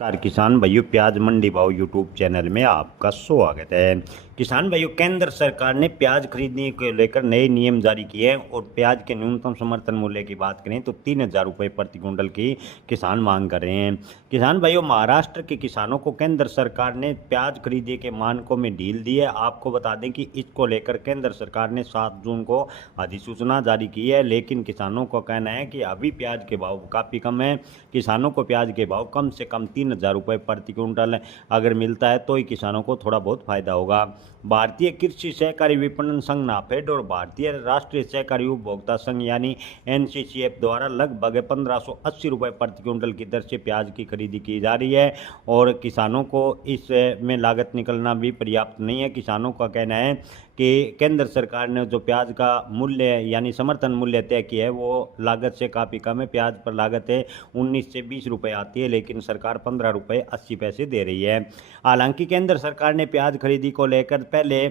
नमस्कार किसान भाइयों, प्याज मंडी भाव यूट्यूब चैनल में आपका स्वागत है। किसान भाइयों, केंद्र सरकार ने प्याज खरीदने को लेकर नए नियम जारी किए हैं और प्याज के न्यूनतम समर्थन मूल्य की बात करें तो 3,000 रुपये प्रति क्विंटल की किसान मांग कर रहे हैं। किसान भाइयों, महाराष्ट्र के किसानों को केंद्र सरकार ने प्याज खरीदने के मानकों में ढील दी है। आपको बता दें कि इसको लेकर केंद्र सरकार ने 7 जून को अधिसूचना जारी की है, लेकिन किसानों का कहना है कि अभी प्याज के भाव काफ़ी कम है। किसानों को प्याज के भाव कम से कम 3,000 रुपये प्रति क्विंटल अगर मिलता है तो ही किसानों को थोड़ा बहुत फायदा होगा। भारतीय कृषि सहकारी विपणन संघ नाफेड और भारतीय राष्ट्रीय सहकारी उपभोक्ता संघ यानी एनसीसीएफ द्वारा लगभग 1,580 रुपये प्रति क्विंटल की दर से प्याज की खरीदी की जा रही है और किसानों को इसमें लागत निकलना भी पर्याप्त नहीं है। किसानों का कहना है कि केंद्र सरकार ने जो प्याज का मूल्य यानी समर्थन मूल्य तय किया है वो लागत से काफ़ी कम है। प्याज पर लागत है 19 से 20 रुपये आती है, लेकिन सरकार 15 रुपये 80 पैसे दे रही है। हालांकि केंद्र सरकार ने प्याज खरीदी को लेकर पहले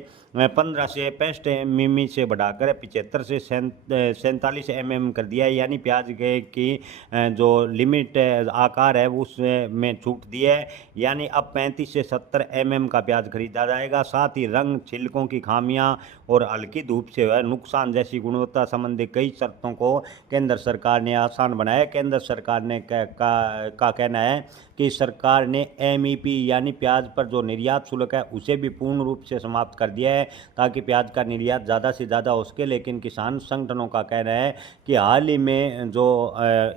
15 से 65 मिमी से बढ़ाकर 75 से 47 कर दिया है, यानी प्याज के की जो लिमिट आकार है उसमें छूट दी है, यानी अब 35 से 70 का प्याज खरीदा जाएगा। साथ ही रंग, छिलकों की खामियां और हल्की धूप से नुकसान जैसी गुणवत्ता संबंधी कई शर्तों को केंद्र सरकार ने आसान बनाया। केंद्र सरकार ने का कहना है कि सरकार ने एमईपी यानी प्याज पर जो निर्यात शुल्क है उसे भी पूर्ण रूप से समाप्त कर दिया है ताकि प्याज का निर्यात ज़्यादा से ज़्यादा हो सके। लेकिन किसान संगठनों का कहना है कि हाल ही में जो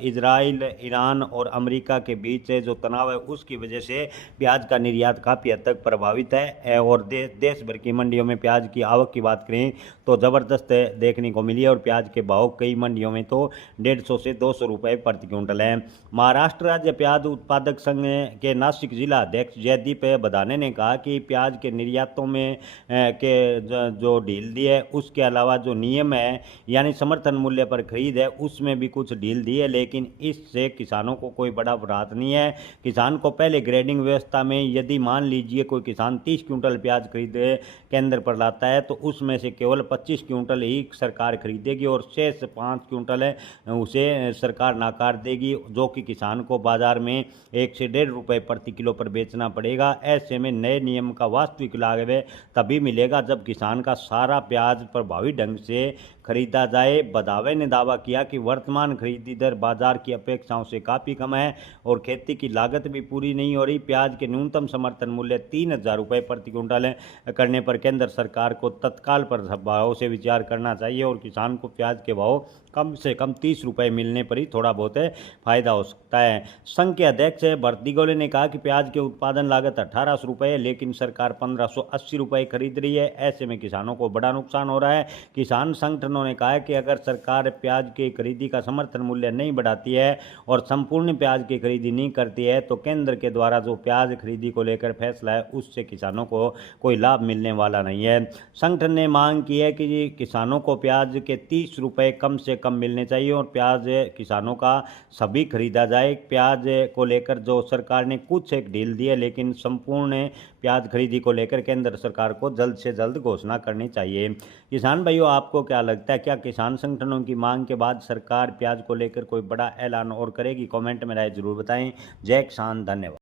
इजराइल, ईरान और अमेरिका के बीच जो तनाव है उसकी वजह से प्याज का निर्यात काफ़ी हद तक प्रभावित है और देश भर की मंडियों में प्याज की आवक की बात करें तो ज़बरदस्त देखने को मिली है और प्याज के भाव कई मंडियों में तो 150 से 200 रुपये प्रति क्विंटल है। महाराष्ट्र राज्य प्याज उत्पादक संघ के नासिक जिला अध्यक्ष जयदीप बदाने ने कहा कि प्याज के निर्यातों में के जो ढील दी है उसके अलावा जो नियम है यानी समर्थन मूल्य पर खरीद है उसमें भी कुछ ढील दी है, लेकिन इससे किसानों को कोई बड़ा राहत नहीं है। किसान को पहले ग्रेडिंग व्यवस्था में यदि मान लीजिए कोई किसान 30 क्विंटल प्याज खरीदे केंद्र पर लाता है तो उसमें से केवल 25 क्विंटल ही सरकार खरीदेगी और शेष 5 क्विंटल है उसे सरकार नाकार देगी, जो कि किसान को बाजार में 1 से 1.5 रुपये प्रति किलो पर बेचना पड़ेगा। ऐसे में नए नियम का वास्तविक लाभ तभी मिलेगा जब किसान का सारा प्याज प्रभावी ढंग से खरीदा जाए। बदावे ने दावा किया कि वर्तमान खरीदी दर बाजार की अपेक्षाओं से काफ़ी कम है और खेती की लागत भी पूरी नहीं हो रही। प्याज के न्यूनतम समर्थन मूल्य 3,000 रुपये प्रति क्विंटल करने पर केंद्र सरकार को तत्काल प्रभाव से विचार करना चाहिए और किसान को प्याज के भाव कम से कम 30 रुपये मिलने पर ही थोड़ा बहुत फायदा हो सकता है। संघ के अध्यक्ष भरती गोले ने कहा कि प्याज के उत्पादन लागत 1,800 रुपये है, लेकिन सरकार 1,580 रुपये खरीद रही है। ऐसे में किसानों को बड़ा नुकसान हो रहा है। किसान संगठनों ने कहा है कि अगर सरकार प्याज की खरीदी का समर्थन मूल्य नहीं बढ़ाती है और संपूर्ण प्याज की खरीदी नहीं करती है तो केंद्र के द्वारा जो प्याज खरीदी को लेकर फैसला है उससे किसानों को कोई लाभ मिलने वाला नहीं है। संगठन ने मांग की है कि किसानों को प्याज के 30 रुपये कम से कम मिलने चाहिए और प्याज किसानों का सभी खरीदा जाए। प्याज को लेकर जो सरकार ने कुछ एक ढील दी है, लेकिन संपूर्ण प्याज खरीदी को लेकर केंद्र सरकार को जल्द से जल्द घोषणा करनी चाहिए। किसान भाइयों, आपको क्या लगता है, क्या किसान संगठनों की मांग के बाद सरकार प्याज को लेकर कोई बड़ा ऐलान और करेगी? कमेंट में राय जरूर बताएं। जय किसान, धन्यवाद।